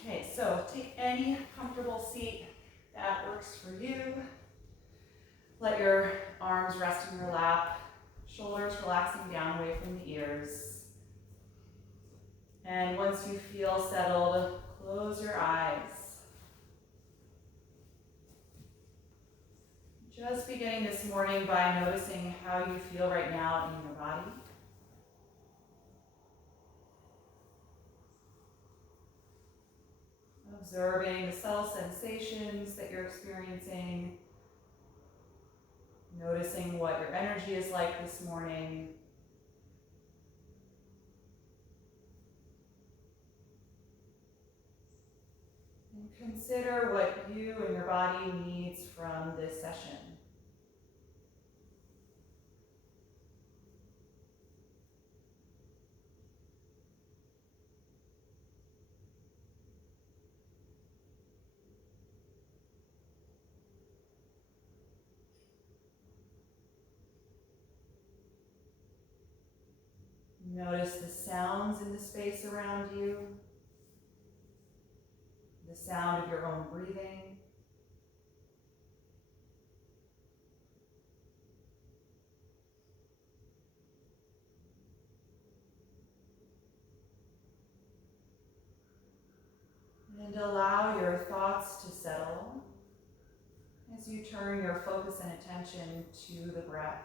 Okay, so take any comfortable seat that works for you. Let your arms rest in your lap, shoulders relaxing down away from the ears. And once you feel settled, close your eyes. Just beginning this morning by noticing how you feel right now in your body. Observing the subtle sensations that you're experiencing. Noticing what your energy is like this morning. And consider what you and your body needs from this session. Notice the sounds in the space around you, the sound of your own breathing. And allow your thoughts to settle as you turn your focus and attention to the breath.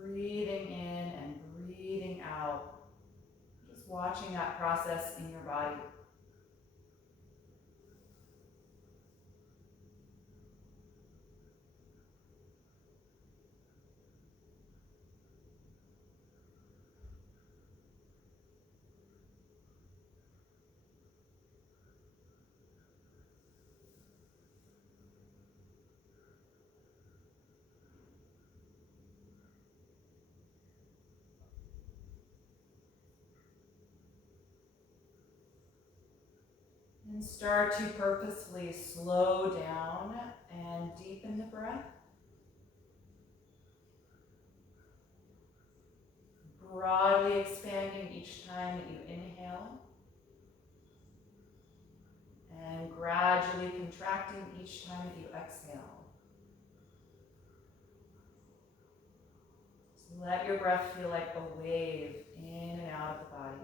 Breathing in and breathing out. Just watching that process in your body. And start to purposefully slow down and deepen the breath. Broadly expanding each time that you inhale. And gradually contracting each time that you exhale. So let your breath feel like a wave in and out of the body.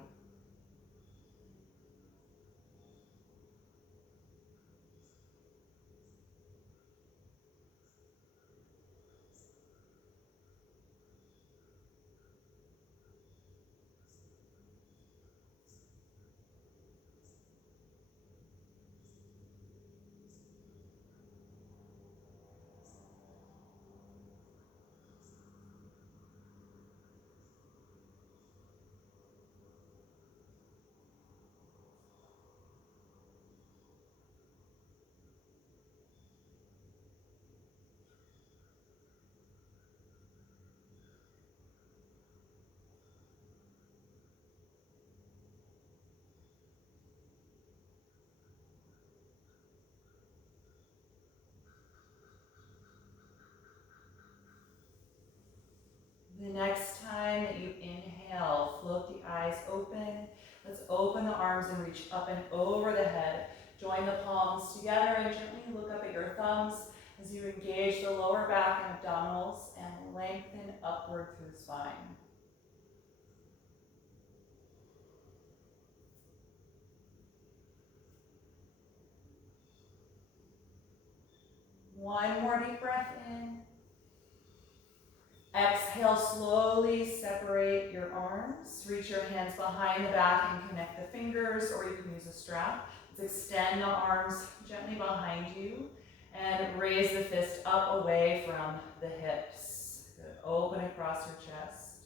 The next time that you inhale, float the eyes open. Let's open the arms and reach up and over the head. Join the palms together and gently look up at your thumbs as you engage the lower back and abdominals and lengthen upward through the spine. One more deep breath in. Exhale, slowly separate your arms. Reach your hands behind the back and connect the fingers, or you can use a strap. Let's extend the arms gently behind you and raise the fist up away from the hips. Good. Open across your chest.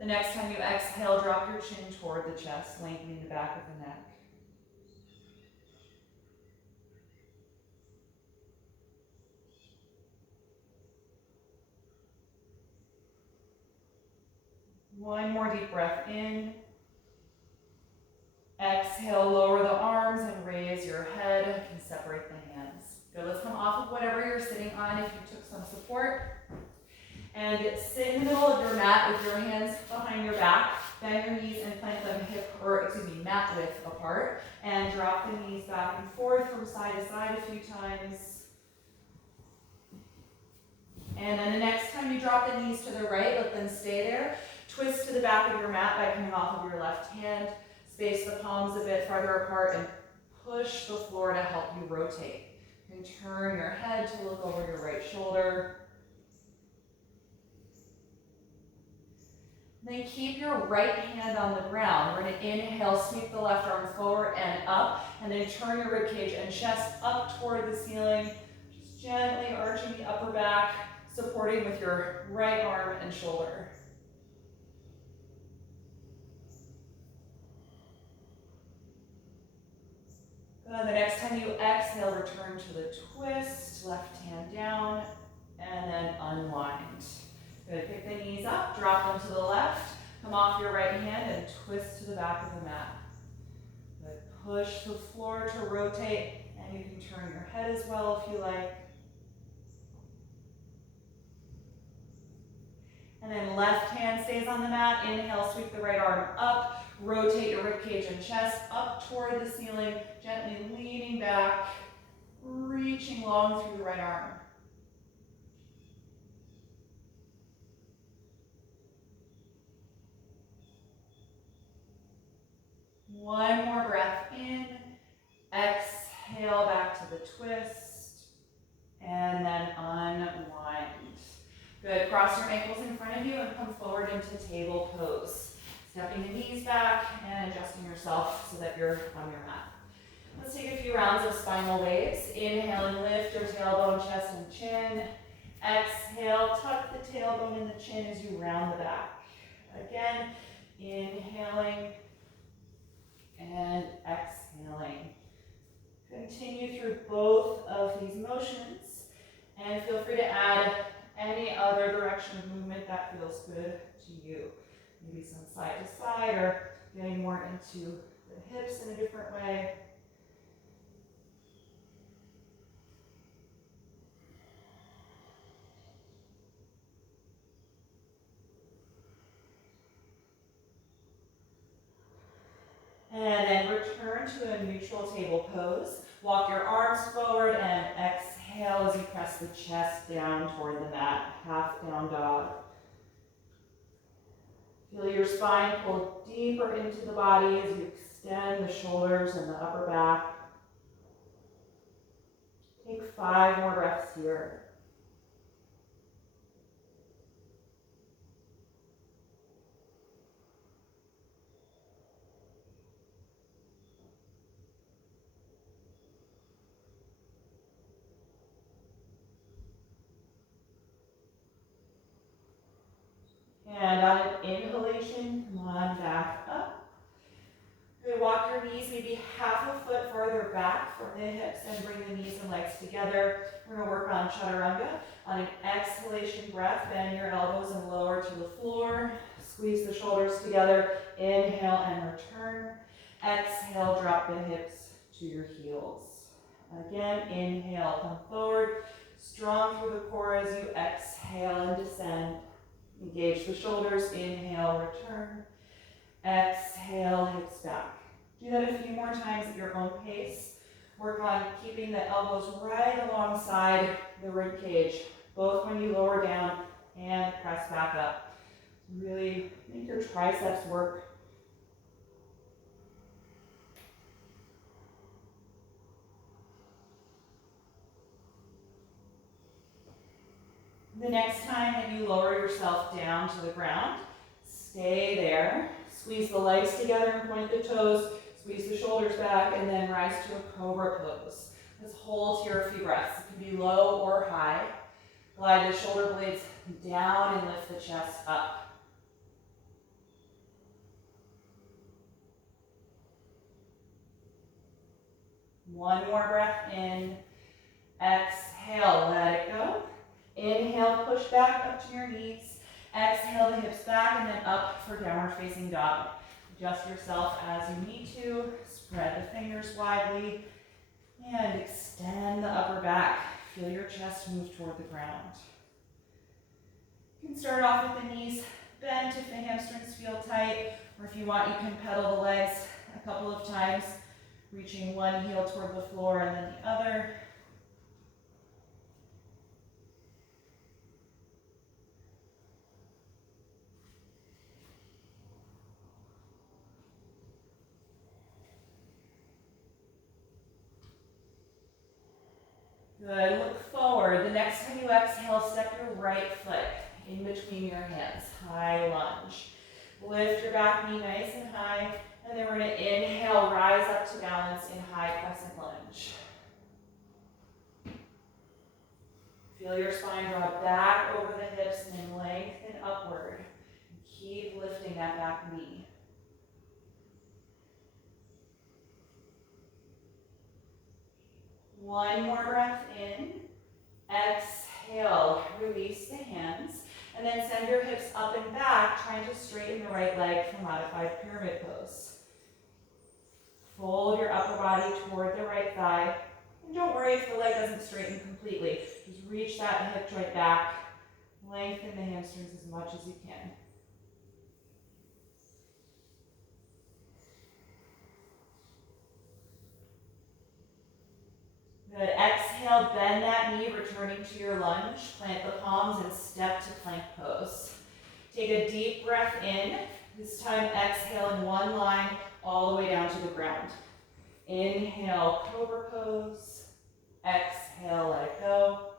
The next time you exhale, drop your chin toward the chest, lengthening the back of the neck. One more deep breath in. Exhale, lower the arms and raise your head. You can separate the hands. Good, let's come off of whatever you're sitting on if you took some support. And sit in the middle of your mat with your hands behind your back. Bend your knees and plant them mat width apart. And drop the knees back and forth from side to side a few times. And then the next time you drop the knees to the right, let them stay there. Twist to the back of your mat by coming off of your left hand. Space the palms a bit farther apart and push the floor to help you rotate. You can turn your head to look over your right shoulder. Then keep your right hand on the ground. We're going to inhale, sweep the left arm forward and up, and then turn your ribcage and chest up toward the ceiling. Just gently arching the upper back, supporting with your right arm and shoulder. The next time you exhale, return to the twist, left hand down, and then unwind. Good, pick the knees up, drop them to the left, come off your right hand and twist to the back of the mat. Good, push the floor to rotate, and you can turn your head as well if you like. And then left hand stays on the mat, inhale, sweep the right arm up, rotate your ribcage and chest up toward the ceiling, gently leaning back, reaching long through the right arm. One more breath in, exhale back to the twist, and then unwind. Good, cross your ankles in front of you and come forward into table pose. Stepping the knees back and adjusting yourself so that you're on your mat. Let's take a few rounds of spinal waves. Inhale and lift your tailbone, chest, and chin. Exhale, tuck the tailbone and the chin as you round the back. Again, inhaling and exhaling. Continue through both of these motions and feel free to add any other direction of movement that feels good to you. Maybe some side to side or getting more into the hips in a different way. And then return to a neutral table pose. Walk your arms forward and exhale as you press the chest down toward the mat. Half down dog. Feel your spine pull deeper into the body as you extend the shoulders and the upper back. Take 5 more breaths here. And on an inhalation, come on back up. Good, walk your knees maybe half a foot farther back from the hips and bring the knees and legs together. We're going to work on chaturanga. On an exhalation breath, bend your elbows and lower to the floor. Squeeze the shoulders together. Inhale and return. Exhale, drop the hips to your heels. Again, inhale, come forward. Strong through the core as you exhale and descend. Engage the shoulders, inhale, return. Exhale, hips back. Do that a few more times at your own pace. Work on keeping the elbows right alongside the rib cage, both when you lower down and press back up. Really make your triceps work. The next time that you lower yourself down to the ground, stay there. Squeeze the legs together and point the toes. Squeeze the shoulders back and then rise to a cobra pose. Let's hold here a few breaths. It can be low or high. Glide the shoulder blades down and lift the chest up. One more breath in. Exhale, let it go. Inhale, push back up to your knees. Exhale the hips back and then up for downward facing dog. Adjust yourself as you need to. Spread the fingers widely and extend the upper back. Feel your chest move toward the ground. You can start off with the knees bent if the hamstrings feel tight, or if you want, you can pedal the legs a couple of times, reaching one heel toward the floor and then the other. Good, look forward. The next time you exhale, step your right foot in between your hands, high lunge. Lift your back knee nice and high, and then we're gonna inhale, rise up to balance in high crescent lunge. Feel your spine draw back over the hips and then lengthen upward. Keep lifting that back knee. One more breath in. Exhale, release the hands, and then send your hips up and back, trying to straighten the right leg for modified pyramid pose. Fold your upper body toward the right thigh, and don't worry if the leg doesn't straighten completely. Just reach that hip joint back, lengthen the hamstrings as much as you can. Good. Exhale, bend that knee, returning to your lunge. Plant the palms and step to plank pose. Take a deep breath in. This time, exhale in one line all the way down to the ground. Inhale, cobra pose. Exhale, let it go.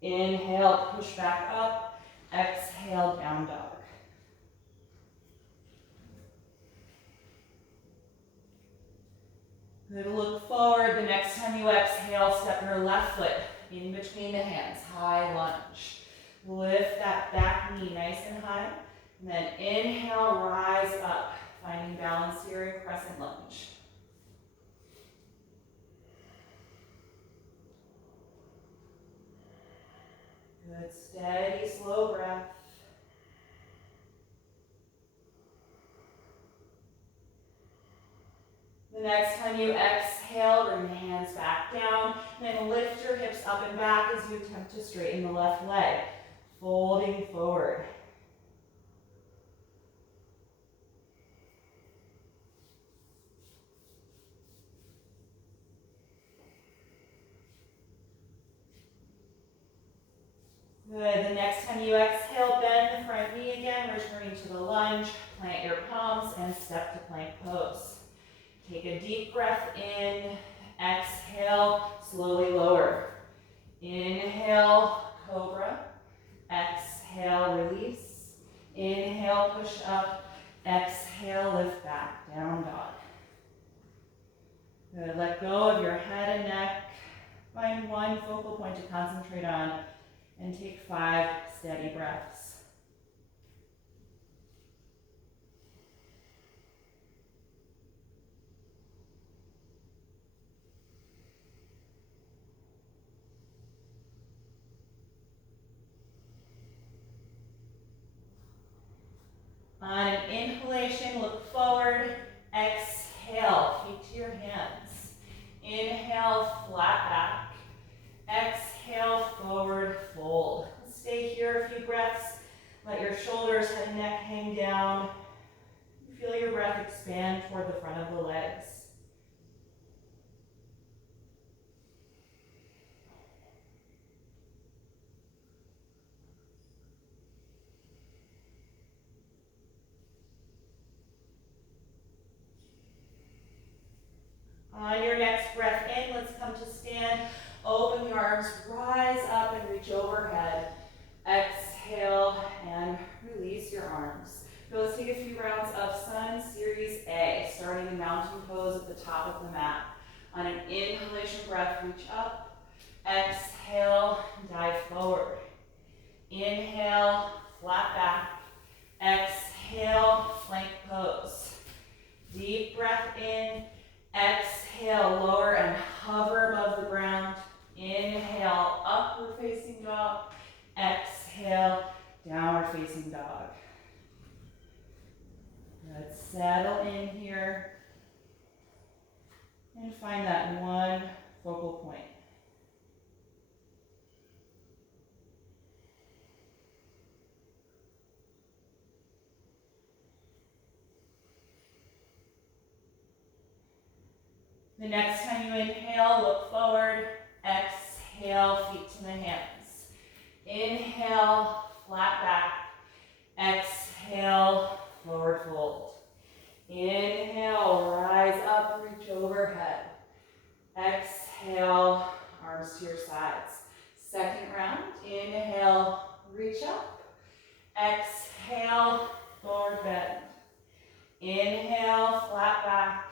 Inhale, push back up. Exhale, down dog. Good, look forward. The next time you exhale, step your left foot in between the hands, high lunge. Lift that back knee nice and high, and then inhale, rise up, finding balance here in crescent lunge. Good, steady, slow breath. The next time you exhale, bring the hands back down, and then lift your hips up and back as you attempt to straighten the left leg, folding forward. Good, the next time you exhale, bend the front knee again, returning to the lunge, plant your palms, and step to plank pose. Take a deep breath in, exhale, slowly lower. Inhale, cobra. Exhale, release. Inhale, push up. Exhale, lift back, down dog. Good, let go of your head and neck. Find one focal point to concentrate on, and take 5 steady breaths. On an inhalation, look forward. Exhale, feet to your hands. Inhale, flat back. Exhale, forward fold. Stay here a few breaths. Let your shoulders, head and neck hang down. Feel your breath expand toward the front of the legs. On your next breath in, let's come to stand. Open your arms, rise up and reach overhead. Exhale and release your arms. So let's take a few rounds of Sun Series A, starting in mountain pose at the top of the mat. On an inhalation breath, reach up. Exhale, dive forward. Inhale, flat back. Exhale, plank pose. Deep breath in. Exhale, lower and hover above the ground. Inhale, upward facing dog. Exhale, downward facing dog. Good, settle in here. And find that one focal point. . The next time you inhale, look forward. Exhale, feet to the hands. Inhale, flat back. Exhale, forward fold. Inhale, rise up, reach overhead. Exhale, arms to your sides. Second round, inhale, reach up. Exhale, forward bend. Inhale, flat back.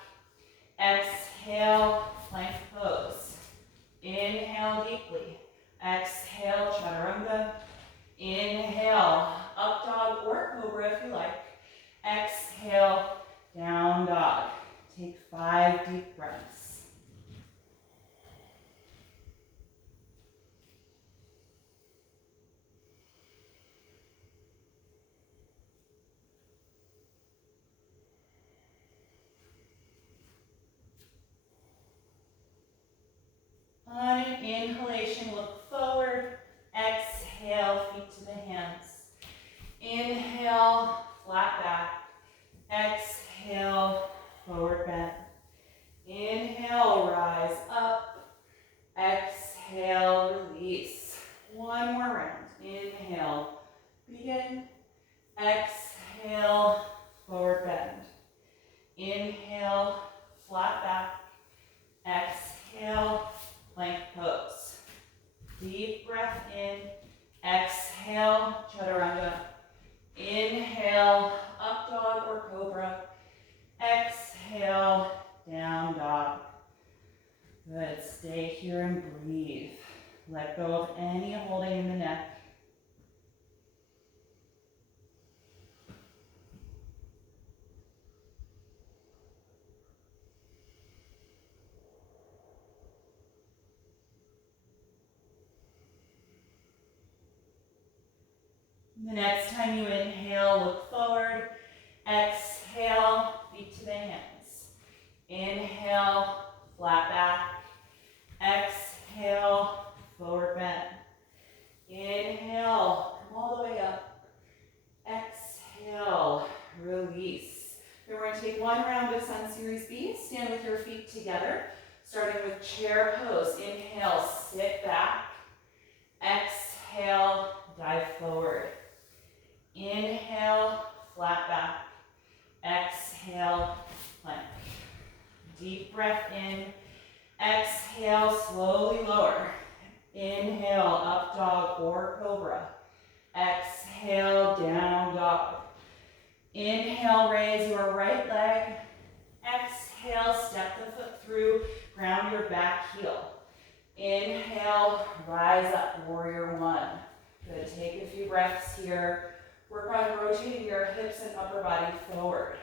Exhale, plank pose. Inhale deeply. Exhale, chaturanga. Inhale, up dog or cobra if you like. Exhale, down dog. Take 5 deep breaths. On an inhalation, look forward. Exhale, feet to the hands. Inhale, flat back. Exhale, forward bend. Inhale, rise up. Exhale, release. One more round. Inhale, begin. Exhale, forward bend. Inhale, flat back. Exhale, plank pose. Deep breath in. Exhale, chaturanga. Inhale, up dog or cobra. Exhale, down dog. Good. Stay here and breathe. Let go of any holding in the neck. The next time you inhale, look forward. Exhale, feet to the hands. Inhale, flat back. Exhale, forward bend. Inhale, come all the way up. Exhale, release. Then we're going to take one round of Sun Series B. Stand with your feet together, starting with chair pose. Inhale, sit back. Exhale, dive forward. Inhale, flat back. Exhale, plank. Deep breath in. Exhale, slowly lower. Inhale, up dog or cobra. Exhale, down dog. Inhale, raise your right leg. Exhale, step the foot through, ground your back heel. Inhale, rise up, warrior one. Good, take a few breaths here. Work on rotating your hips and upper body forward.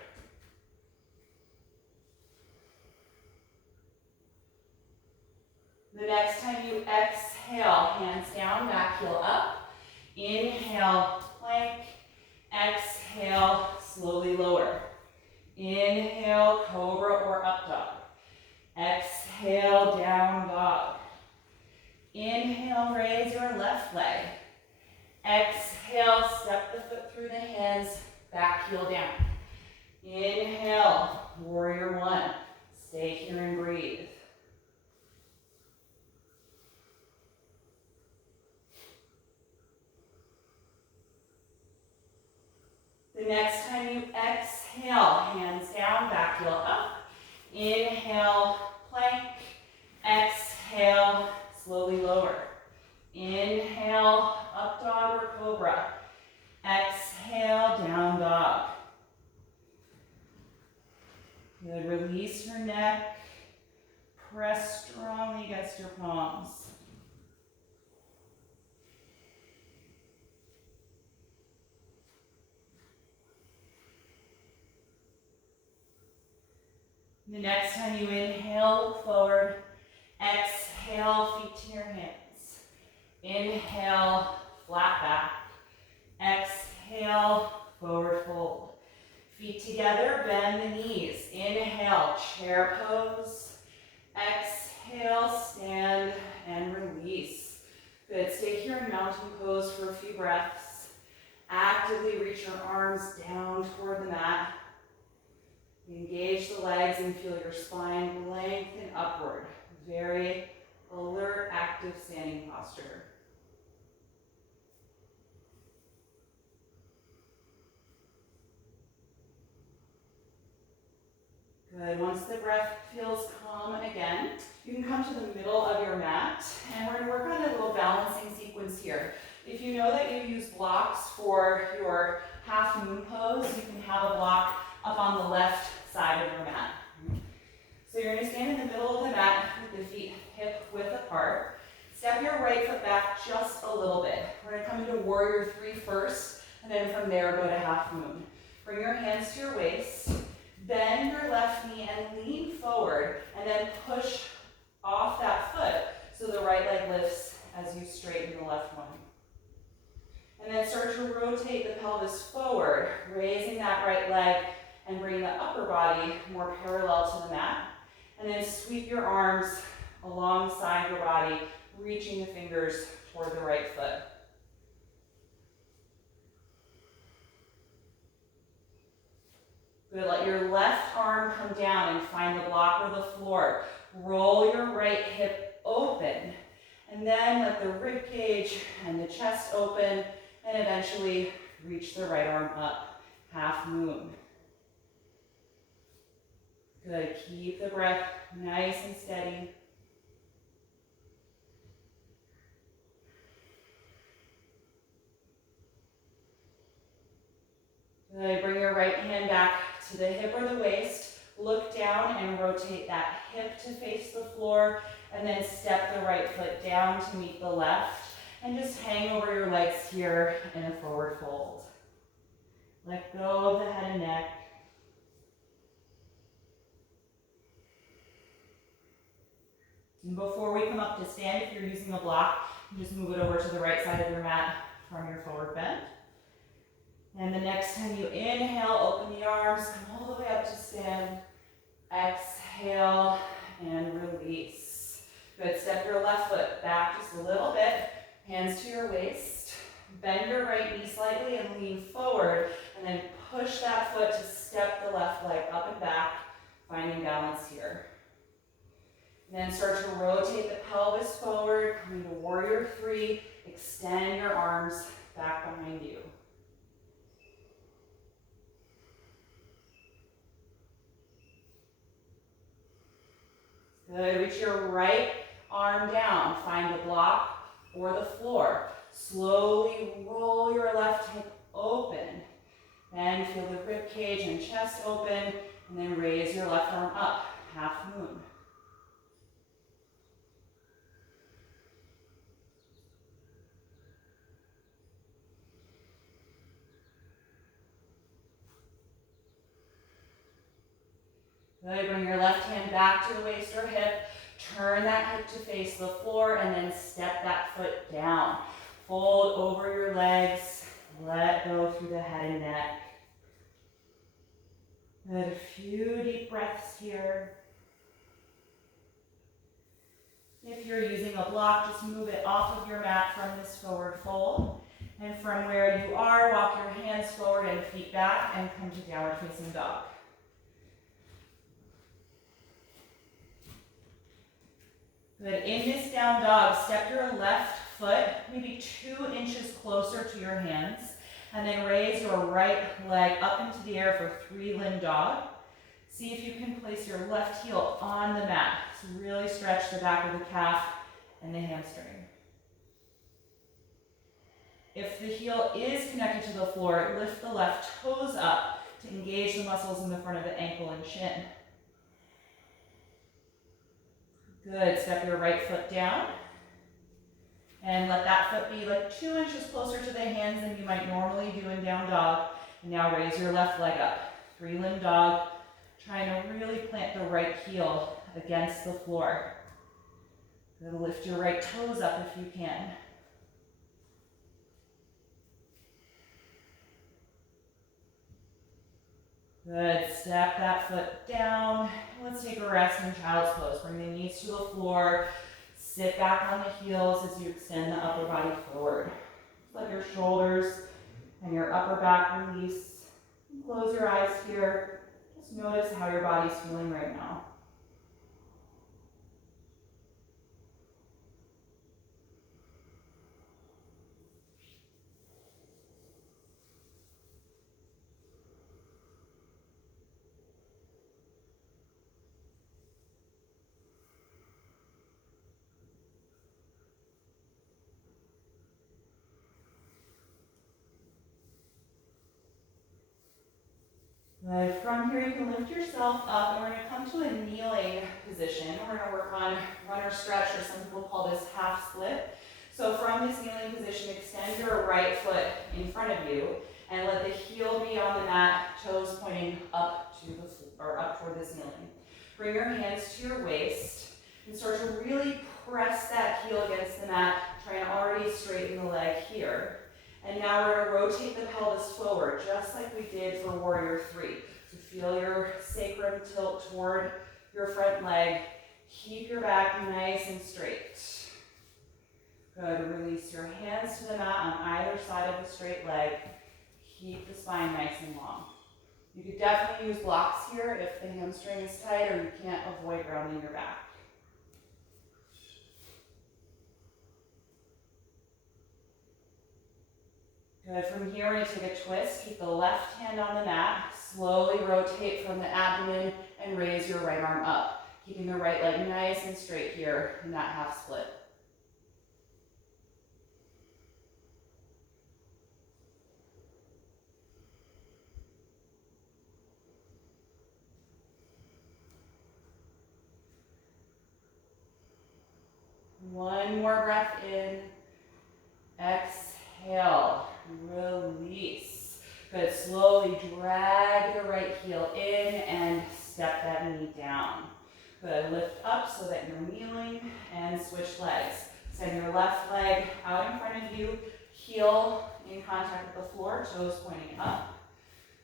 The next time you exhale, hands down, back heel up. Inhale, plank. Exhale, slowly lower. Inhale, cobra or up dog. Exhale, down dog. Inhale, raise your left leg. Exhale, step the foot through the hands, back heel down. Inhale, warrior one. Stay here and breathe. The next time you exhale, hands down, back heel up. Inhale, plank. Exhale, slowly lower. Inhale, up dog or cobra. Exhale, down dog. Good, release your neck. Press strongly against your palms. The next time you inhale, look forward. Exhale, feet to your hands. Inhale, flat back. Exhale, forward fold. Feet together, bend the knees. Inhale, chair pose. Exhale, stand and release. Good, stay here in mountain pose for a few breaths. Actively reach your arms down toward the mat. Engage the legs rise and feel your spine lengthen upward. Very alert, active standing posture. Good. Once the breath feels calm again, you can come to the middle of your mat, and we're going to work on a little balancing sequence here. If you know that you use blocks for your half moon pose, you can have a block up on the left side of your mat. So you're going to stand in the middle of the mat with the feet hip width apart. Step your right foot back just a little bit. We're going to come into warrior 3 first, and then from there go to half moon. Bring your hands to your waist. Bend your left knee and lean forward, and then push off that foot so the right leg lifts as you straighten the left one. And then start to rotate the pelvis forward, raising that right leg and bring the upper body more parallel to the mat. And then sweep your arms alongside your body, reaching the fingers toward the right foot. Good, let your left arm come down and find the block or the floor. Roll your right hip open, and then let the rib cage and the chest open, and eventually reach the right arm up, half moon. Good, keep the breath nice and steady. Good, bring your right hand back to the hip or the waist. Look down and rotate that hip to face the floor, and then step the right foot down to meet the left, and just hang over your legs here in a forward fold. Let go of the head and neck. And before we come up to stand, if you're using a block, you just move it over to the right side of your mat from your forward bend. And the next time you inhale, open the arms, come all the way up to stand. Exhale and release. Good, step your left foot back just a little bit, hands to your waist. Bend your right knee slightly and lean forward, and then push that foot to step the left leg up and back, finding balance here. And then start to rotate the pelvis forward, coming to warrior 3, extend your arms back behind you. Good, reach your right arm down, find the block or the floor. Slowly roll your left hip open. Then feel the rib cage and chest open, and then raise your left arm up, half moon. Good, bring your left hand back to the waist or hip, turn that hip to face the floor, and then step that foot down. Fold over your legs, let go through the head and neck. Good, a few deep breaths here. If you're using a block, just move it off of your mat from this forward fold. And from where you are, walk your hands forward and feet back and come to downward facing dog. Good, in this down dog, step your left foot maybe 2 inches closer to your hands, and then raise your right leg up into the air for 3-limb dog. See if you can place your left heel on the mat. So really stretch the back of the calf and the hamstring. If the heel is connected to the floor, lift the left toes up to engage the muscles in the front of the ankle and shin. Good, step your right foot down. And let that foot be like 2 inches closer to the hands than you might normally do in down dog. And now raise your left leg up. 3-limb dog, trying to really plant the right heel against the floor. Good, lift your right toes up if you can. Good, step that foot down. Let's take a rest in child's pose. Bring the knees to the floor. Sit back on the heels as you extend the upper body forward. Let your shoulders and your upper back release. Close your eyes here. Just notice how your body's feeling right now. Good. From here, you can lift yourself up, and we're going to come to a kneeling position. We're going to work on runner stretch, or some people call this half split. So from this kneeling position, extend your right foot in front of you, and let the heel be on the mat, toes pointing up to the floor, or up toward this kneeling. Bring your hands to your waist, and start to really press that heel against the mat. Try and already straighten the leg here. And now we're going to rotate the pelvis forward, just like we did for Warrior 3. So feel your sacrum tilt toward your front leg. Keep your back nice and straight. Good. Release your hands to the mat on either side of the straight leg. Keep the spine nice and long. You could definitely use blocks here if the hamstring is tight or you can't avoid grounding your back. Good. From here, we're going to take a twist. Keep the left hand on the mat. Slowly rotate from the abdomen and raise your right arm up. Keeping the right leg nice and straight here in that half split. One more breath in. Exhale. Release. Good. Slowly drag the right heel in and step that knee down. Good. Lift up so that you're kneeling and switch legs. Send your left leg out in front of you, heel in contact with the floor, toes pointing up.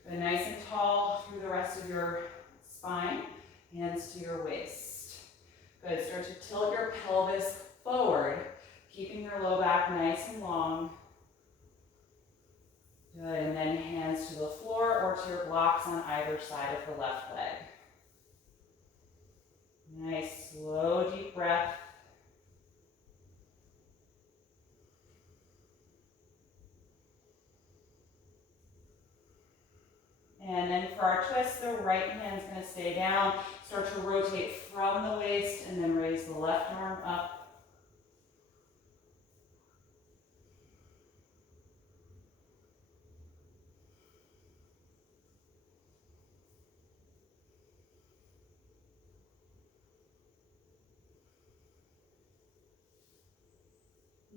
Good. Nice and tall through the rest of your spine, hands to your waist. Good. Start to tilt your pelvis forward, keeping your low back nice and long. Good, and then hands to the floor or to your blocks on either side of the left leg. Nice, slow, deep breath. And then for our twist, the right hand's going to stay down. Start to rotate from the waist and then raise the left arm up.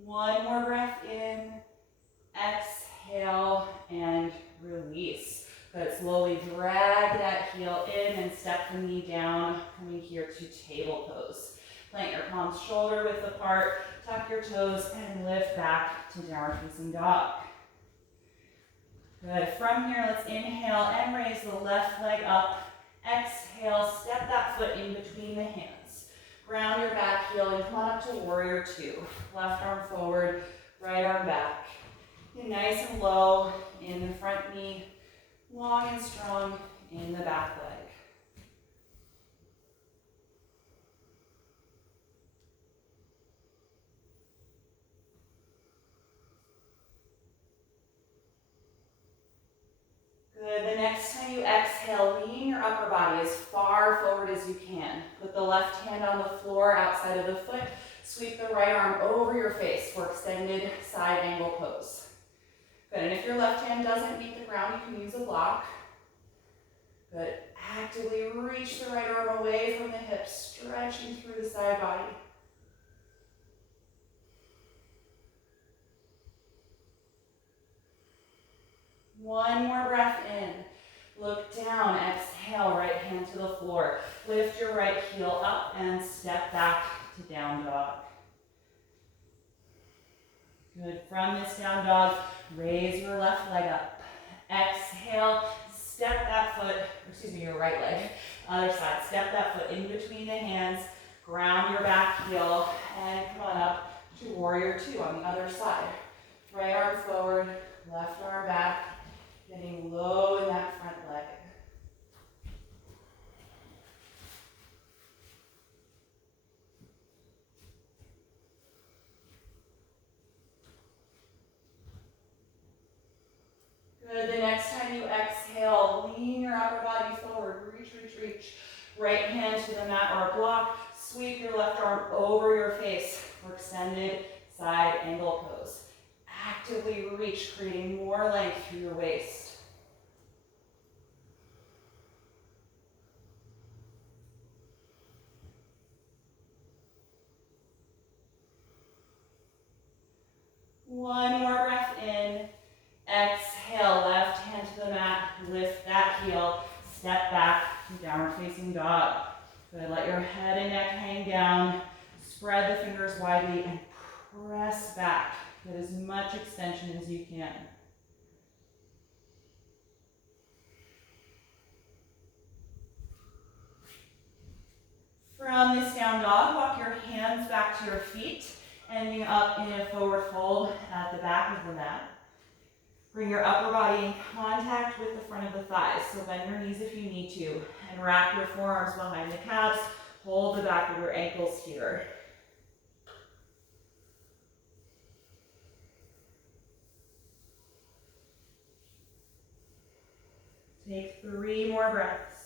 One more breath in, exhale, and release. Good, slowly drag that heel in and step the knee down, coming here to table pose. Plant your palms shoulder width apart, tuck your toes, and lift back to downward facing dog. Good, from here, let's inhale and raise the left leg up. Exhale, step that foot in between the hands. Ground your back heel and come on up to Warrior 2. Left arm forward, right arm back. Get nice and low in the front knee, long and strong in the back leg. Good, the next time you exhale, lean your upper body as far forward as you can. Put the left hand on the floor outside of the foot. Sweep the right arm over your face for extended side angle pose. Good, and if your left hand doesn't meet the ground, you can use a block. Good, actively reach the right arm away from the hips, stretching through the side body. One more breath in. Look down, exhale, right hand to the floor. Lift your right heel up and step back to down dog. Good, from this down dog, raise your left leg up. Exhale, step that foot, your right leg, other side. Step that foot in between the hands, ground your back heel, and come on up to Warrior 2 on the other side. Right arm forward, left arm back, getting low in that front leg. upper body forward. Reach, reach, reach. Right hand to the mat or a block. Sweep your left arm over your face for extended side angle pose. Actively reach, creating more length through your waist. One more breath in. Exhale, left hand to the mat. Lift that heel. Step back to downward facing dog. Good. Let your head and neck hang down. Spread the fingers widely and press back. Get as much extension as you can. From this down dog, walk your hands back to your feet, ending up in a forward fold at the back of the mat. Bring your upper body in contact with the front of the thighs, so bend your knees if you need to, and wrap your forearms behind the calves. Hold the back of your ankles here. Take 3 more breaths.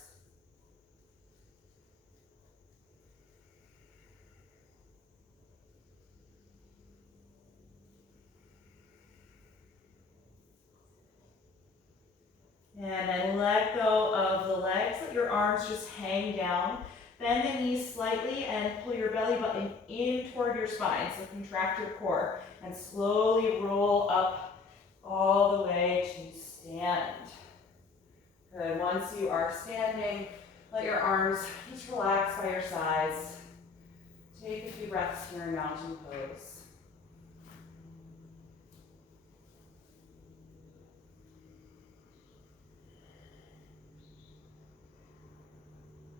And then let go of the legs. Let your arms just hang down. Bend the knees slightly and pull your belly button in toward your spine. So contract your core and slowly roll up all the way to stand. Good. Once you are standing, let your arms just relax by your sides. Take a few breaths here in mountain pose.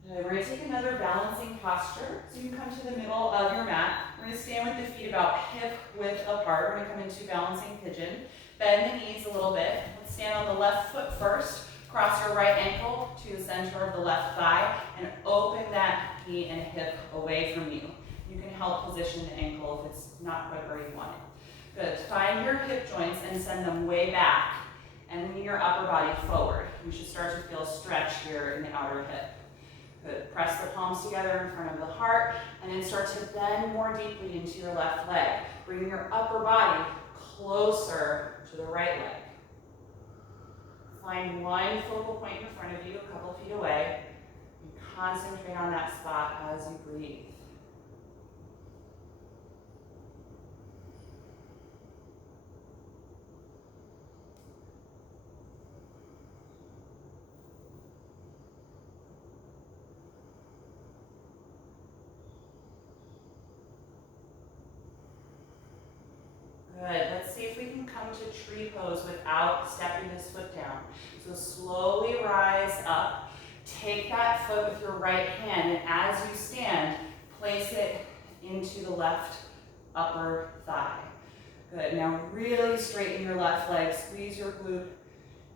Good. We're going to take another balancing posture. So you can come to the middle of your mat. We're going to stand with the feet about hip width apart. We're going to come into balancing pigeon. Bend the knees a little bit. Let's stand on the left foot first. Cross your right ankle to the center of the left thigh and open that knee and hip away from you. You can help position the ankle if it's not quite where you want it. Good. Find your hip joints and send them way back and lean your upper body forward. You should start to feel stretch here in the outer hip. Good. Press the palms together in front of the heart and then start to bend more deeply into your left leg. Bring your upper body closer to the right leg. Find one focal point in front of you, a couple feet away, and concentrate on that spot as you breathe. Good. Let's see if we can come to tree pose without stepping this foot down. So slowly rise up. Take that foot with your right hand, and as you stand, place it into the left upper thigh. Good. Now really straighten your left leg. Squeeze your glute,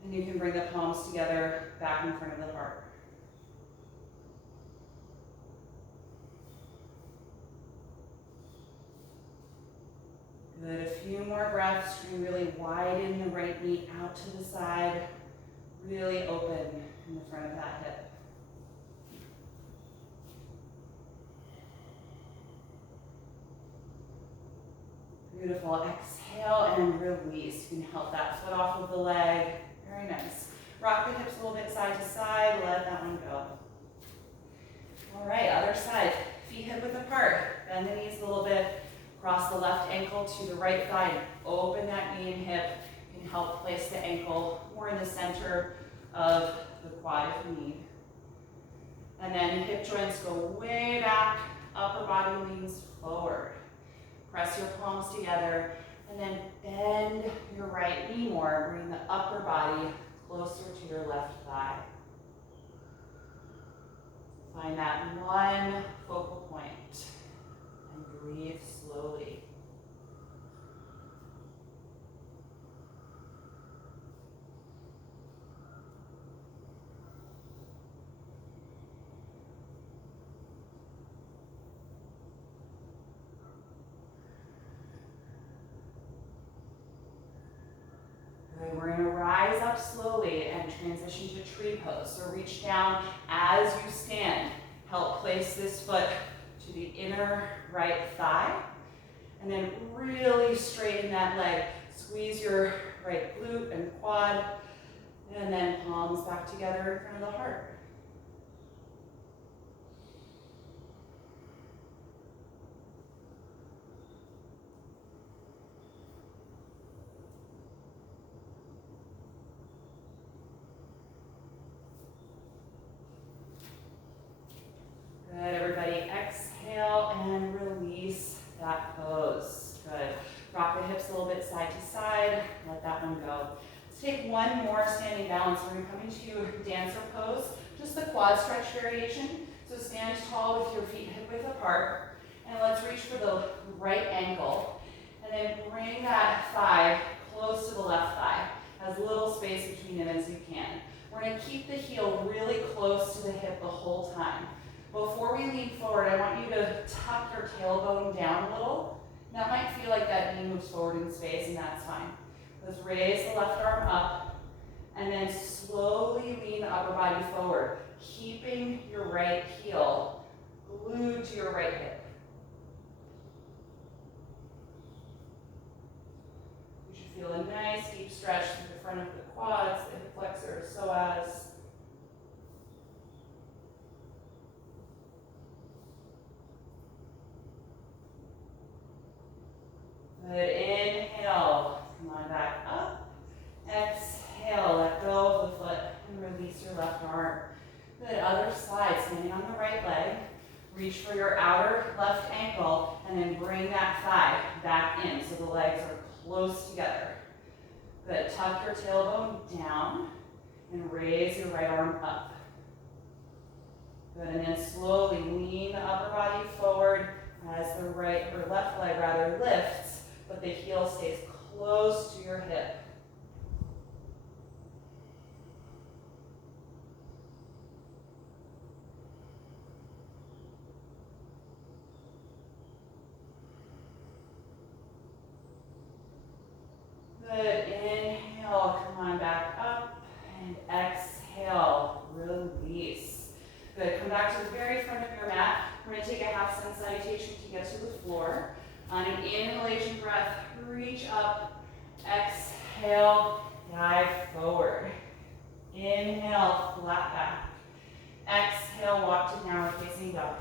and you can bring the palms together back in front of the heart. Good, a few more breaths. You really widen the right knee out to the side. Really open in the front of that hip. Beautiful. Exhale and release. You can help that foot off of the leg. Very nice. Rock the hips a little bit side to side. Let that one go. All right, other side. Feet hip width apart. Bend the knees a little bit. Cross the left ankle to the right thigh and open that knee and hip. You can help place the ankle more in the center of the quad if you need. And then hip joints go way back, upper body leans forward. Press your palms together and then bend your right knee more. Bring the upper body closer to your left thigh. Find that one focal point and breathe slowly. Good. We're going to rise up slowly and transition to tree pose. So reach down as you stand. Help place this foot to the inner right thigh. And then really straighten that leg. Squeeze your right glute and quad. And then palms back together in front of the heart. Good, everybody. Exhale and release that pose. Good. Rock the hips a little bit side to side. Let that one go. Let's take one more standing balance. We're going to come into dancer pose. Just the quad stretch variation. So stand tall with your feet hip width apart. And let's reach for the right ankle. And then bring that thigh close to the left thigh. As little space between them as you can. We're going to keep the heel really close to the hip the whole time. Before we lean forward, I want you to tuck your tailbone down a little. That might feel like that knee moves forward in space, and that's fine. Let's raise the left arm up, and then slowly lean the upper body forward, keeping your right heel glued to your right hip. You should feel a nice deep stretch through the front of the quads, the hip flexors, psoas. Good, inhale, come on back up. Exhale, let go of the foot and release your left arm. Good, other side, standing on the right leg. Reach for your outer left ankle and then bring that thigh back in so the legs are close together. Good, tuck your tailbone down and raise your right arm up. Good, and then slowly lean the upper body forward as the right or left leg rather lifts, but the heel stays close to your hip. Good, inhale, come on back up, and exhale, release. Good, come back to the very front of your mat. We're going to take a half sun salutation to get to the floor. On an inhalation breath, reach up, exhale, dive forward. Inhale, flat back. Exhale, walk to downward facing dog.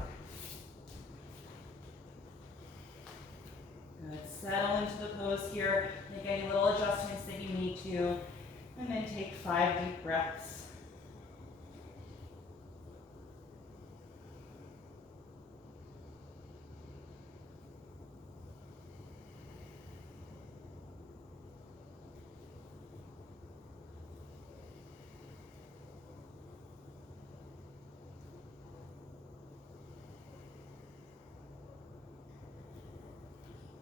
Good, settle into the pose here. Make any little adjustments that you need to. And then take 5 deep breaths.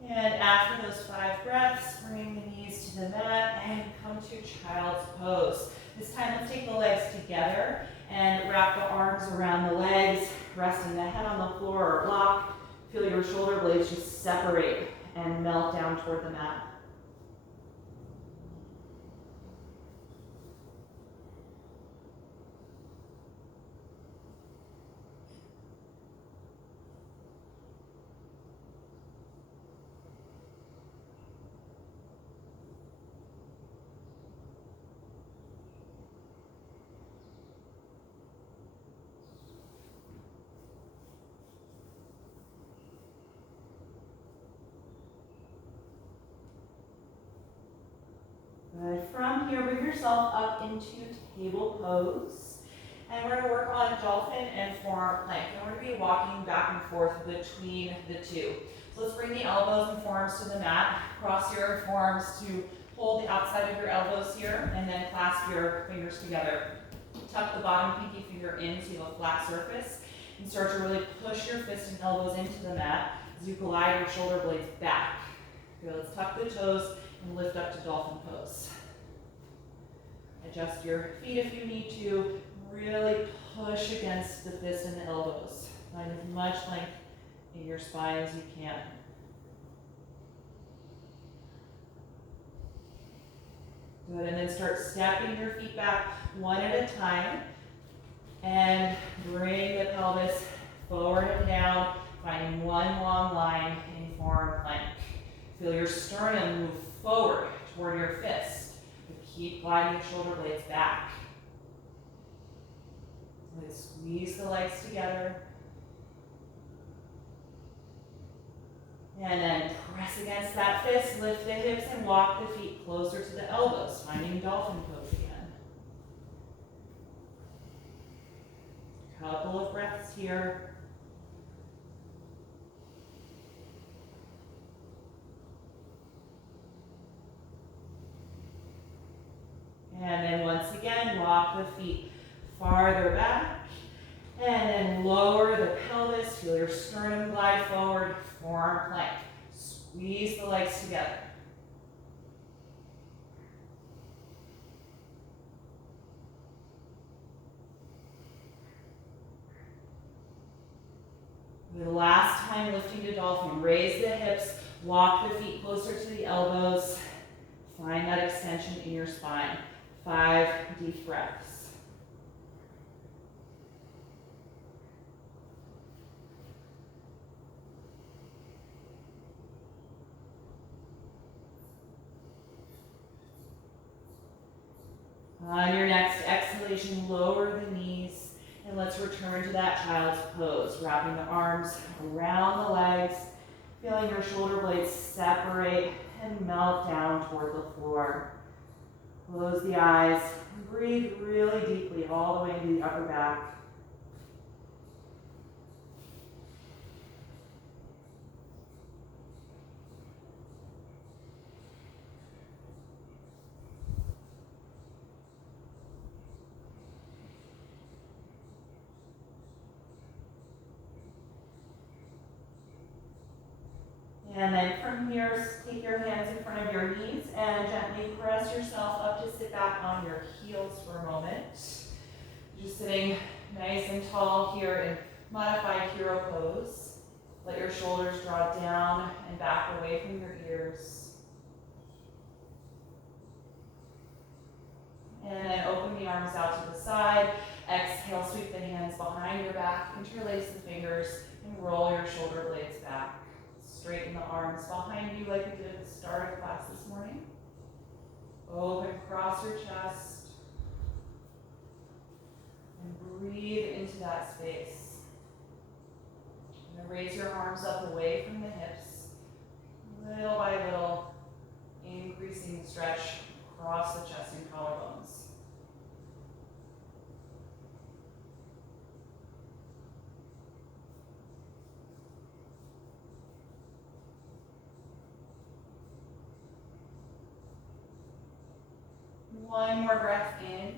And after those 5 breaths, bring the knees to the mat and come to child's pose. This time, let's take the legs together and wrap the arms around the legs, resting the head on the floor or lock. Feel your shoulder blades just separate and melt down toward the mat. Good. From here, bring yourself up into table pose. And we're going to work on dolphin and forearm plank. And we're going to be walking back and forth between the two. So let's bring the elbows and forearms to the mat. Cross your forearms to hold the outside of your elbows here, and then clasp your fingers together. Tuck the bottom pinky finger in so you have a flat surface. And start to really push your fists and elbows into the mat as you glide your shoulder blades back. Good. Let's tuck the toes and lift up to dolphin pose. Adjust your feet if you need to. Really push against the fists and the elbows. Find as much length in your spine as you can. Good, and then start stepping your feet back one at a time. And bring the pelvis forward and down, finding one long line in forward plank. Feel your sternum move forward toward your fist. Keep gliding your shoulder blades back. And squeeze the legs together. And then press against that fist, lift the hips, and walk the feet closer to the elbows, finding dolphin pose again. Couple of breaths here. And then once again, walk the feet farther back. And then lower the pelvis, feel your sternum glide forward, forearm plank. Squeeze the legs together. The last time lifting to dolphin, raise the hips, walk the feet closer to the elbows. Find that extension in your spine. 5 deep breaths. On your next exhalation, lower the knees, and let's return to that child's pose, wrapping the arms around the legs, feeling your shoulder blades separate and melt down toward the floor. Close the eyes, and breathe really deeply all the way into the upper back. And then from here, take your hands in front of your knees and gently press yourself up to sit back on your heels for a moment. Just sitting nice and tall here in modified hero pose. Let your shoulders draw down and back away from your ears. And then open the arms out to the side. Exhale, sweep the hands behind your back, interlace the fingers, and roll your shoulder blades back. Straighten the arms behind you like we did at the start of class this morning. Open, cross your chest. And breathe into that space. And then raise your arms up away from the hips. Little by little, increasing the stretch across the chest and collarbones. One more breath in,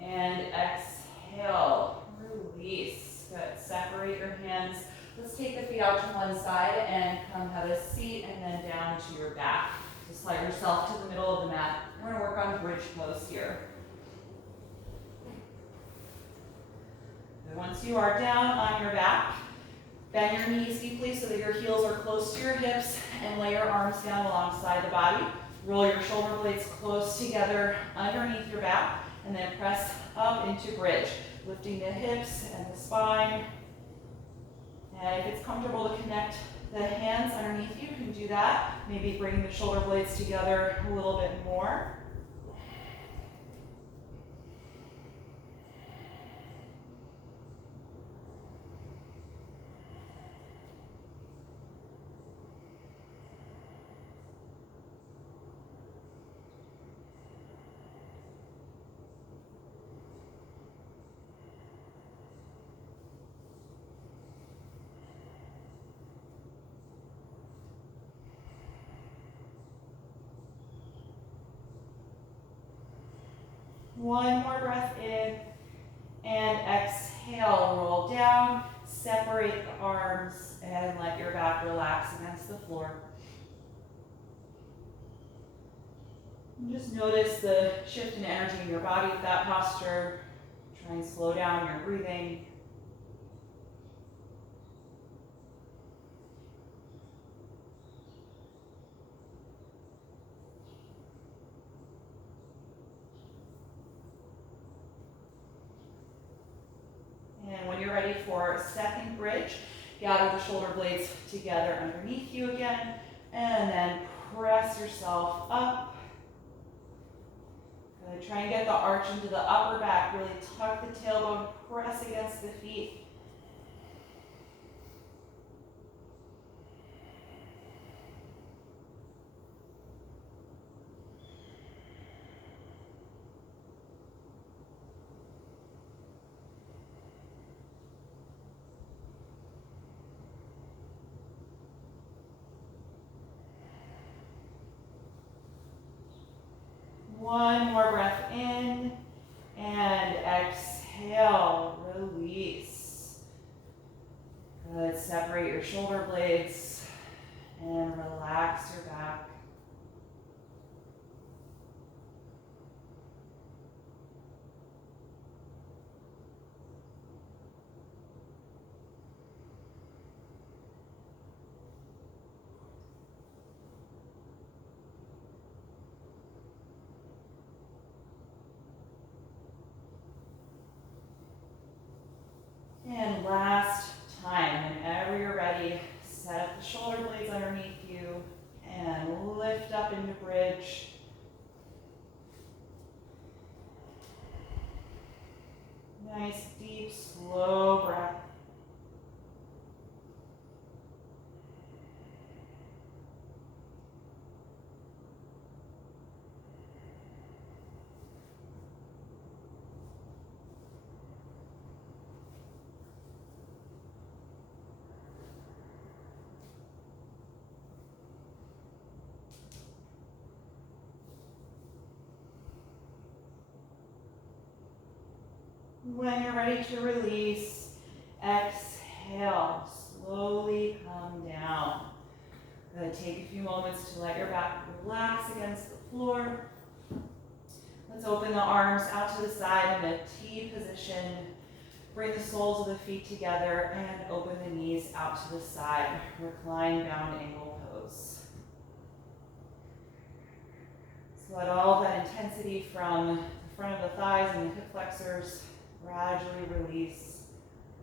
and exhale, release. Good, separate your hands. Let's take the feet out to one side and come have a seat and then down to your back. So slide yourself to the middle of the mat. We're gonna work on bridge pose here. And once you are down on your back, bend your knees deeply so that your heels are close to your hips and lay your arms down alongside the body. Roll your shoulder blades close together underneath your back and then press up into bridge, lifting the hips and the spine. And if it's comfortable to connect the hands underneath you, you can do that. Maybe bring the shoulder blades together a little bit more. One more breath in, and exhale, roll down, separate the arms, and let your back relax against the floor. And just notice the shift in energy in your body with that posture. Try and slow down your breathing. ready for second bridge, gather the shoulder blades together underneath you again, and then press yourself up. Good. Try and get the arch into the upper back. Really tuck the tailbone, press against the feet. One more breath in, and exhale, release. Good, separate your shoulder blades and relax your back. And last time, whenever you're ready, set up the shoulder blades underneath you and lift up into bridge. Nice, deep, slow breath. When you're ready to release, exhale, slowly come down. Good. Take a few moments to let your back relax against the floor. Let's open the arms out to the side in a T position. Bring the soles of the feet together and open the knees out to the side. Recline bound angle pose. So let all that intensity from the front of the thighs and the hip flexors gradually release,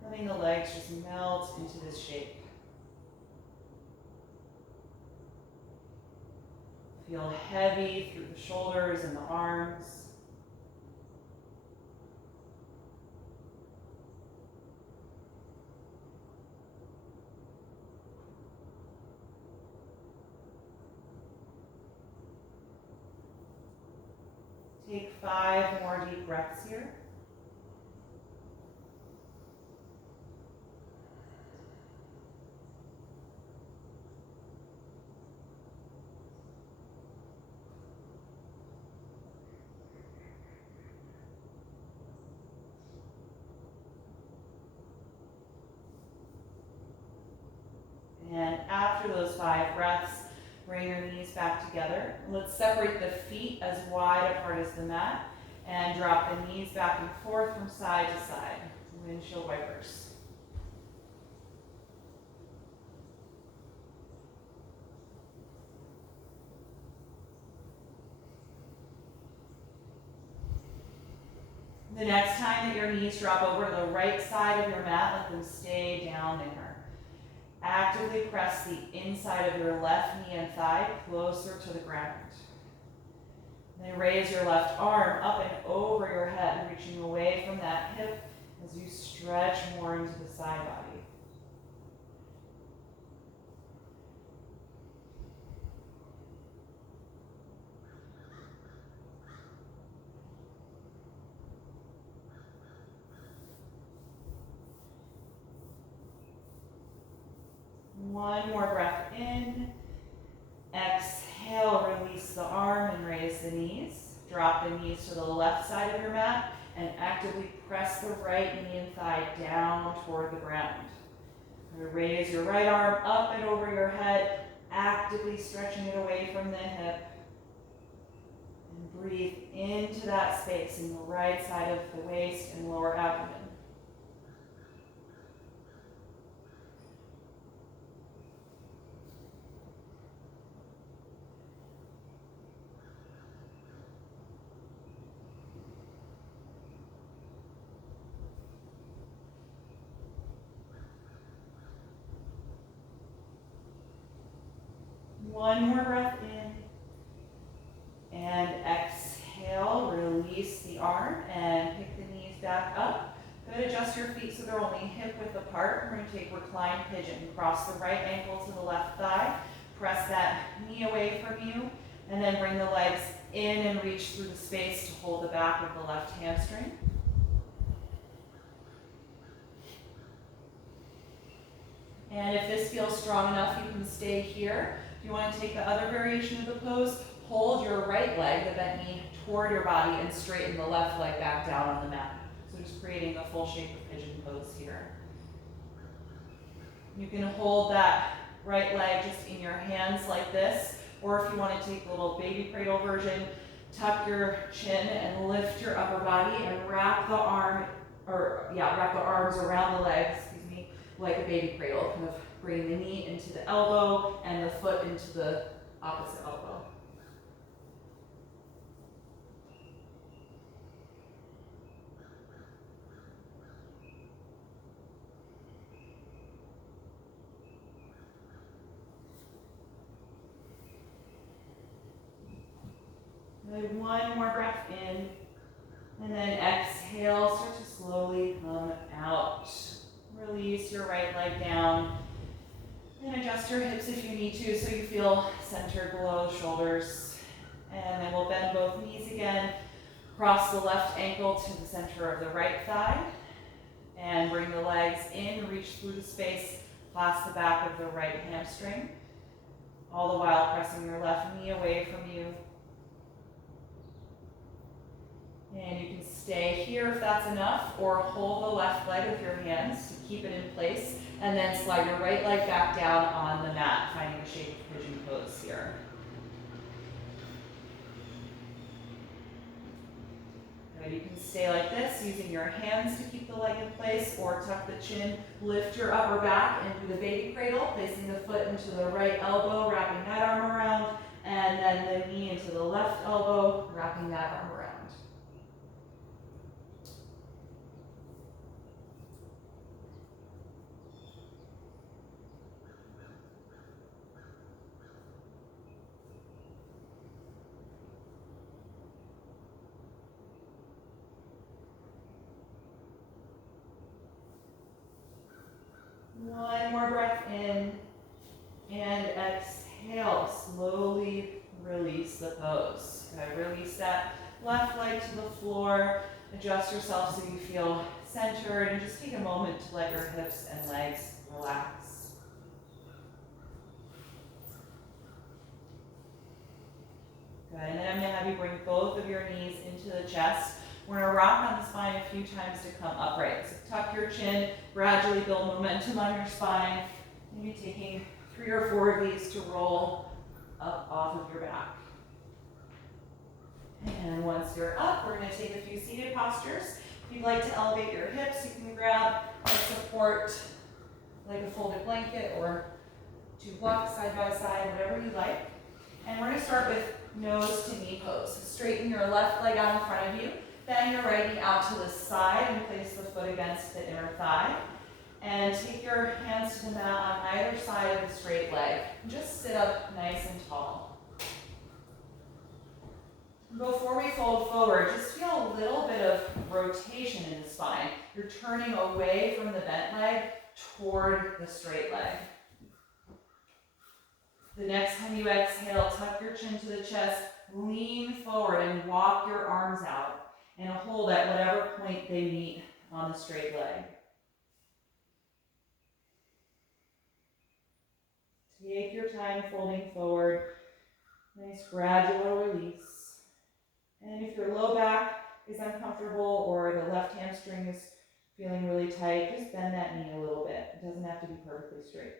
letting the legs just melt into this shape. Feel heavy through the shoulders and the arms. Take 5 more deep breaths here. And after those 5 breaths, bring your knees back together. Let's separate the feet as wide apart as the mat and drop the knees back and forth from side to side. Windshield wipers. The next time that your knees drop over to the right side of your mat, let them stay down there. Actively press the inside of your left knee and thigh closer to the ground. Then raise your left arm up and over your head, reaching away from that hip as you stretch more into the side body. One more breath in. Exhale, release the arm and raise the knees. Drop the knees to the left side of your mat and actively press the right knee and thigh down toward the ground. Raise your right arm up and over your head, actively stretching it away from the hip. And breathe into that space in the right side of the waist and lower abdomen. One more breath in. And exhale, release the arm and pick the knees back up. Good, adjust your feet so they're only hip width apart. We're going to take reclined pigeon. Cross the right ankle to the left thigh. Press that knee away from you. And then bring the legs in and reach through the space to hold the back of the left hamstring. And if this feels strong enough, you can stay here. If you want to take the other variation of the pose, hold your right leg, the bent knee, toward your body and straighten the left leg back down on the mat. So just creating the full shape of pigeon pose here. You can hold that right leg just in your hands like this, or if you want to take a little baby cradle version, tuck your chin and lift your upper body and wrap the arms around the legs, like a baby cradle, kind of bringing the knee into the elbow and the foot into the opposite elbow. Good. One more breath in, and then exhale, start to slowly come out. Release your right leg down, and adjust your hips if you need to so you feel centered below the shoulders. And then we'll bend both knees again, cross the left ankle to the center of the right thigh, and bring the legs in, reach through the space, clasp the back of the right hamstring, all the while pressing your left knee away from you. And you can stay here if that's enough, or hold the left leg with your hands to keep it in place, and then slide your right leg back down on the mat, finding the shape of pigeon pose here. Good. You can stay like this, using your hands to keep the leg in place, or tuck the chin, lift your upper back into the baby cradle, placing the foot into the right elbow, wrapping that arm around, and then the knee into the left elbow, wrapping that arm around. One more breath in, and exhale. Slowly release the pose. Okay, release that left leg to the floor. Adjust yourself so you feel centered, and just take a moment to let your hips and legs relax. Good, and then I'm going to have you bring both of your knees into the chest. We're going to rock on the spine a few times to come upright. So tuck your chin, gradually build momentum on your spine. Maybe taking 3 or 4 of these to roll up off of your back. And once you're up, we're going to take a few seated postures. If you'd like to elevate your hips, you can grab a support like a folded blanket or 2 blocks side by side, whatever you like. And we're going to start with nose to knee pose. So straighten your left leg out in front of you. Bend your right knee out to the side and place the foot against the inner thigh. And take your hands to the mat on either side of the straight leg. And just sit up nice and tall. Before we fold forward, just feel a little bit of rotation in the spine. You're turning away from the bent leg toward the straight leg. The next time you exhale, tuck your chin to the chest, lean forward and walk your arms out. And hold at whatever point they meet on the straight leg. Take your time folding forward. Nice gradual release. And if your low back is uncomfortable or the left hamstring is feeling really tight, just bend that knee a little bit. It doesn't have to be perfectly straight.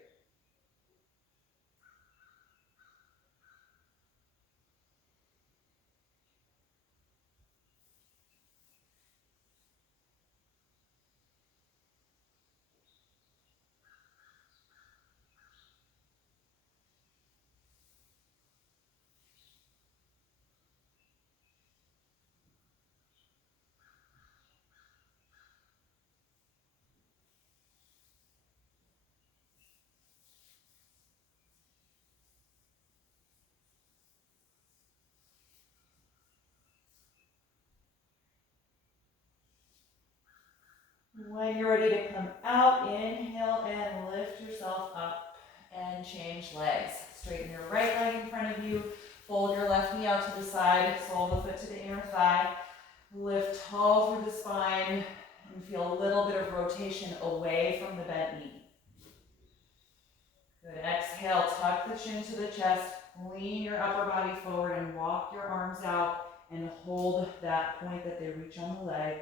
When you're ready to come out, inhale and lift yourself up and change legs. Straighten your right leg in front of you. Fold your left knee out to the side. Sole the foot to the inner thigh. Lift tall through the spine and feel a little bit of rotation away from the bent knee. Good. Exhale, tuck the chin to the chest. Lean your upper body forward and walk your arms out and hold that point that they reach on the leg.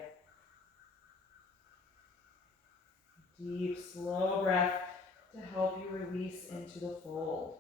Deep, slow breath to help you release into the fold.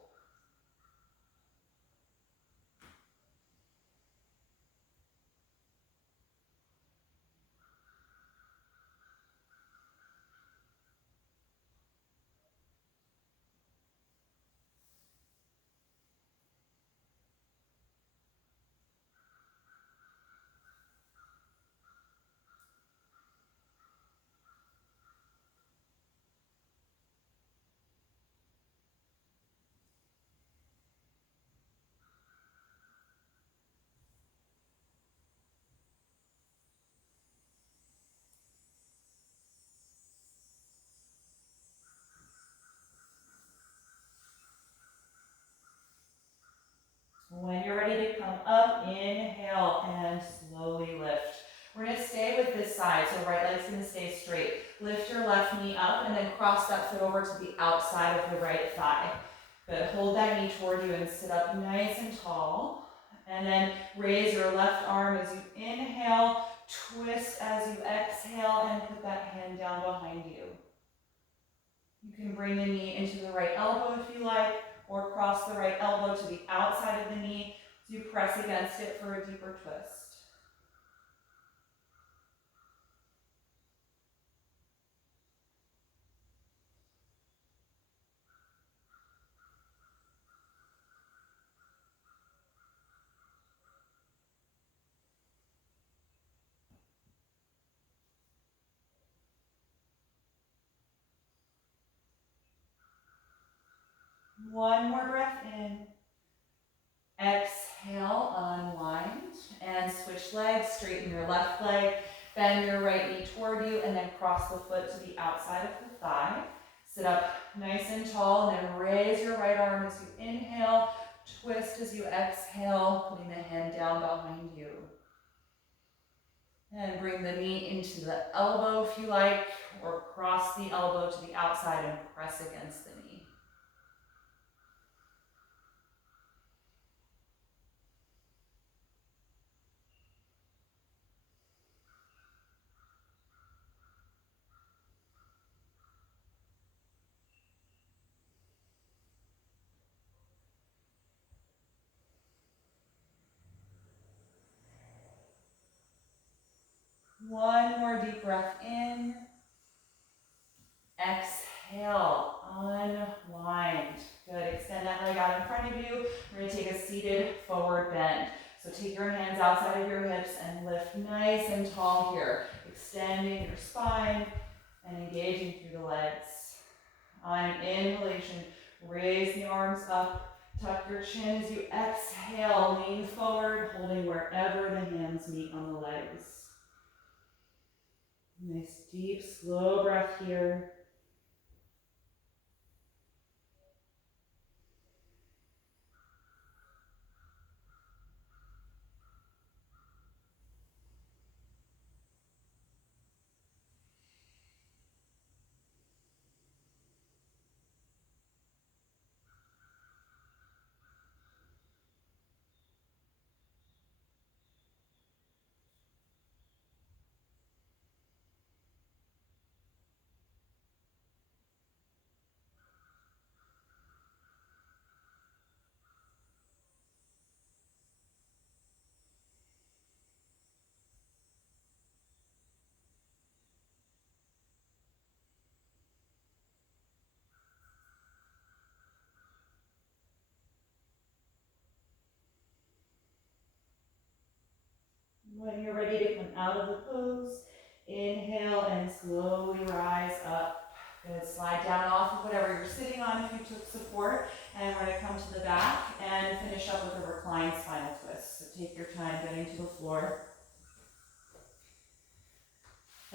When you're ready to come up, inhale and slowly lift. We're going to stay with this side, so right leg's going to stay straight. Lift your left knee up and then cross that foot over to the outside of the right thigh. Good. Hold that knee toward you and sit up nice and tall. And then raise your left arm as you inhale, twist as you exhale, and put that hand down behind you. You can bring the knee into the right elbow if you like, or cross the right elbow to the outside of the knee as you press against it for a deeper twist. One more breath in. Exhale, unwind, and switch legs. Straighten your left leg, bend your right knee toward you, and then cross the foot to the outside of the thigh. Sit up nice and tall, and then raise your right arm as you inhale. Twist as you exhale, putting the hand down behind you. And bring the knee into the elbow if you like, or cross the elbow to the outside and press against the knee. One more deep breath in. Exhale, unwind. Good, extend that leg out in front of you. We're going to take a seated forward bend. So take your hands outside of your hips and lift nice and tall here. Extending your spine and engaging through the legs. On inhalation, raise the arms up. Tuck your chin as you exhale. Lean forward, holding wherever the hands meet on the legs. Nice deep, slow breath here. When you're ready to come out of the pose, inhale and slowly rise up. Good, slide down off of whatever you're sitting on if you took support. And we're going to come to the back and finish up with a reclined spinal twist. So take your time getting to the floor.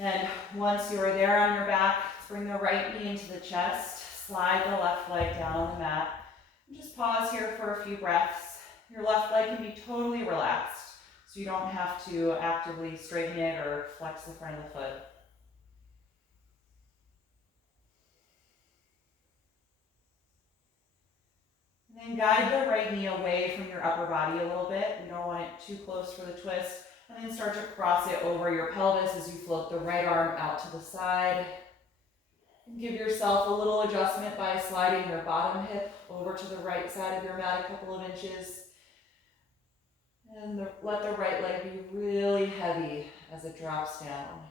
And once you are there on your back, let's bring the right knee into the chest, slide the left leg down on the mat, and just pause here for a few breaths. Your left leg can be totally relaxed, so you don't have to actively straighten it or flex the front of the foot. And then guide the right knee away from your upper body a little bit. We don't want it too close for the twist. And then start to cross it over your pelvis as you float the right arm out to the side. And give yourself a little adjustment by sliding your bottom hip over to the right side of your mat a couple of inches. And let the right leg be really heavy as it drops down.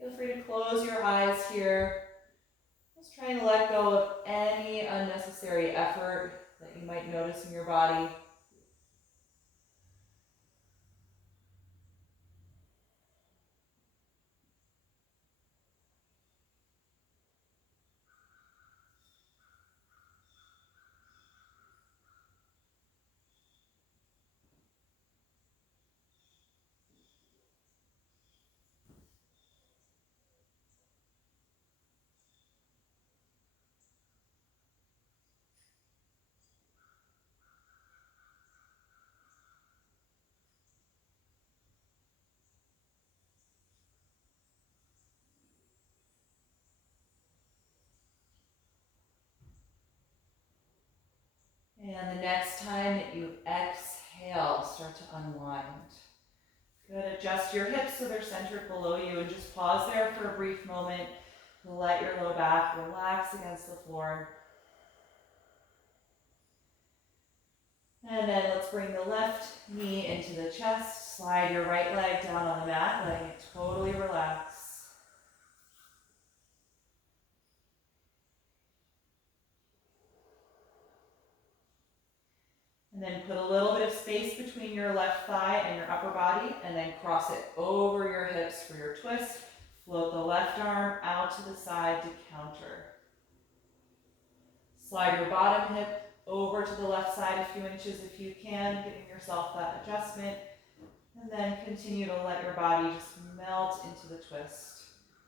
Feel free to close your eyes here. Just trying to let go of any unnecessary effort that you might notice in your body. And the next time that you exhale, start to unwind. Good, adjust your hips so they're centered below you and just pause there for a brief moment to let your low back relax against the floor. And then let's bring the left knee into the chest, slide your right leg down on the mat, letting it totally relax. And then put a little bit of space between your left thigh and your upper body, and then cross it over your hips for your twist. Float the left arm out to the side to counter. Slide your bottom hip over to the left side a few inches if you can, giving yourself that adjustment. And then continue to let your body just melt into the twist,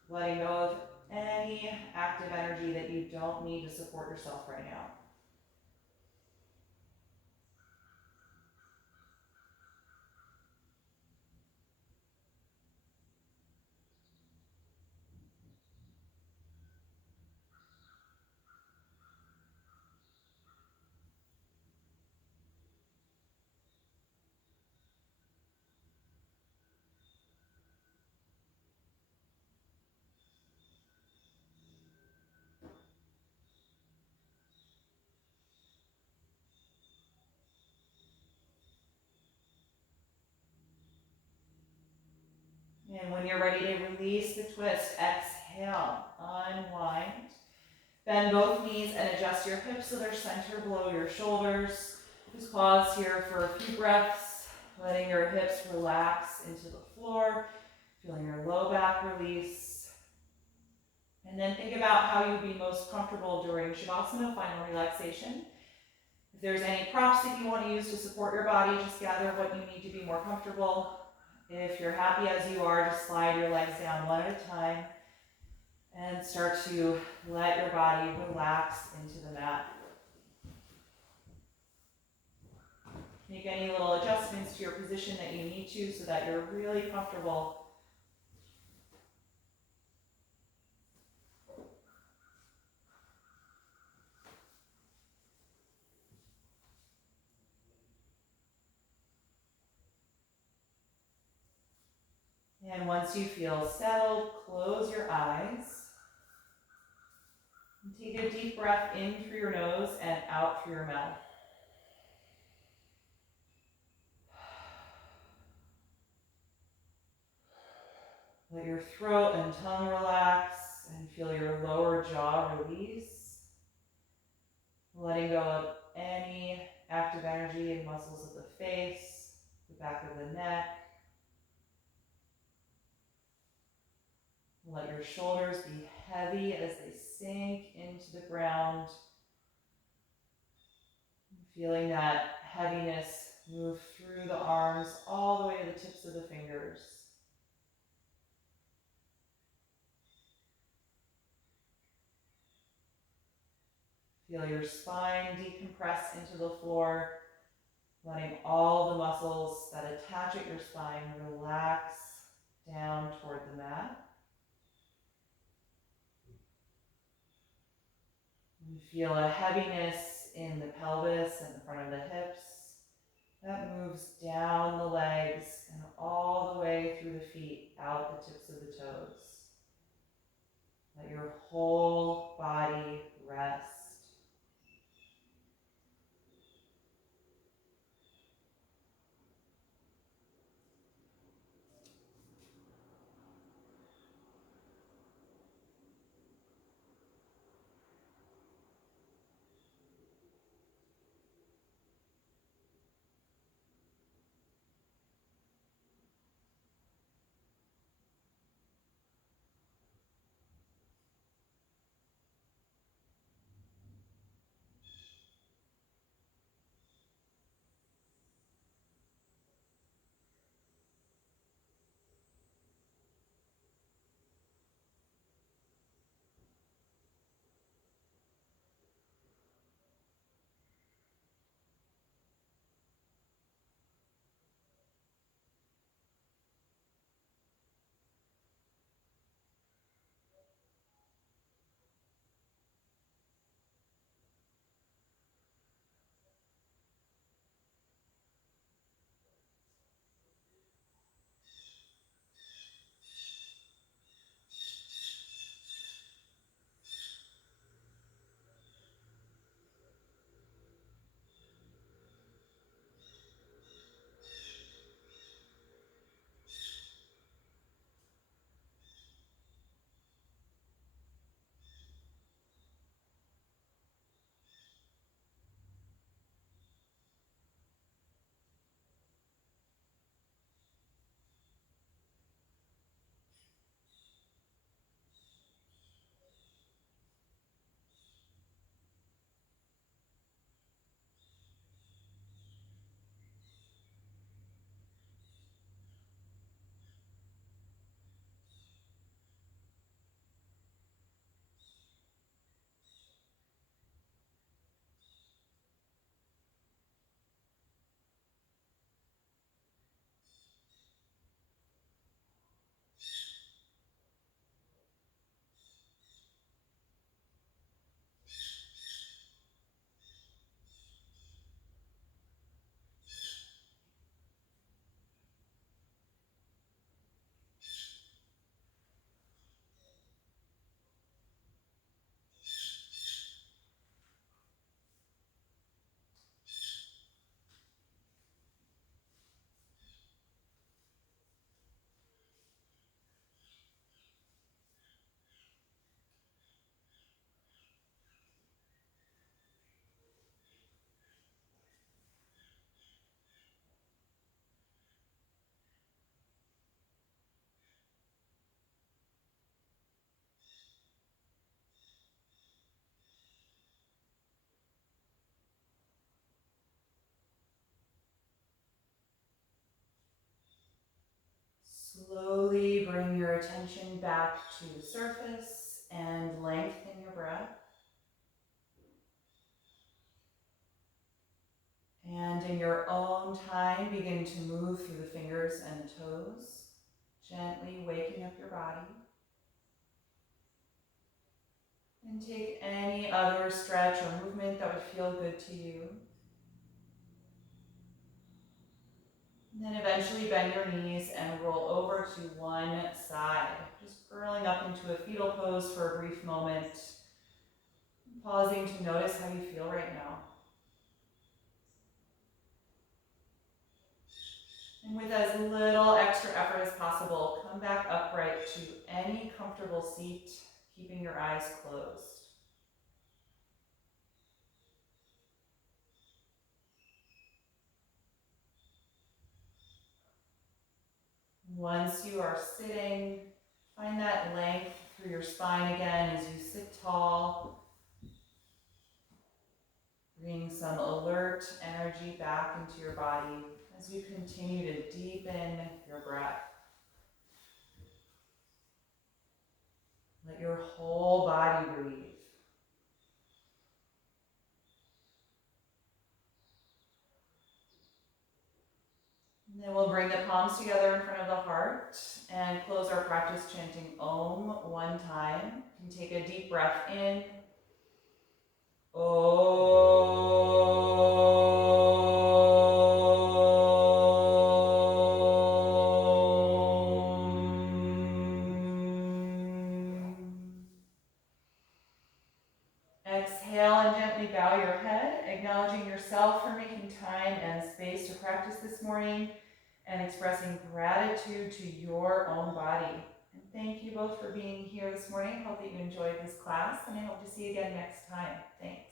letting go of any active energy that you don't need to support yourself right now. And when you're ready to release the twist, exhale, unwind. Bend both knees and adjust your hips so they're centered below your shoulders. Just pause here for a few breaths, letting your hips relax into the floor, feeling your low back release. And then think about how you'd be most comfortable during Shavasana, final relaxation. If there's any props that you want to use to support your body, just gather what you need to be more comfortable. If you're happy as you are, just slide your legs down one at a time and start to let your body relax into the mat. Make any little adjustments to your position that you need to so that you're really comfortable. And once you feel settled, close your eyes. And take a deep breath in through your nose and out through your mouth. Let your throat and tongue relax and feel your lower jaw release. Letting go of any active energy in muscles of the face, the back of the neck. Let your shoulders be heavy as they sink into the ground. Feeling that heaviness move through the arms all the way to the tips of the fingers. Feel your spine decompress into the floor, letting all the muscles that attach at your spine relax down toward the mat. You feel a heaviness in the pelvis and the front of the hips. That moves down the legs and all the way through the feet, out the tips of the toes. Let your whole body rest. Slowly bring your attention back to the surface and lengthen your breath. And in your own time, begin to move through the fingers and the toes, gently waking up your body. And take any other stretch or movement that would feel good to you. And then eventually bend your knees and roll over to one side, just curling up into a fetal pose for a brief moment, pausing to notice how you feel right now. And with as little extra effort as possible, come back upright to any comfortable seat, keeping your eyes closed. Once you are sitting, find that length through your spine again as you sit tall. Bring some alert energy back into your body as you continue to deepen your breath. Let your whole body breathe. And then we'll bring the palms together in front of the heart and close our practice chanting Om one time. You can take a deep breath in. Exhale and gently bow your head, acknowledging yourself for making time and space to practice this morning and expressing gratitude to your own body. And thank you both for being here this morning. Hope that you enjoyed this class, and I hope to see you again next time. Thanks.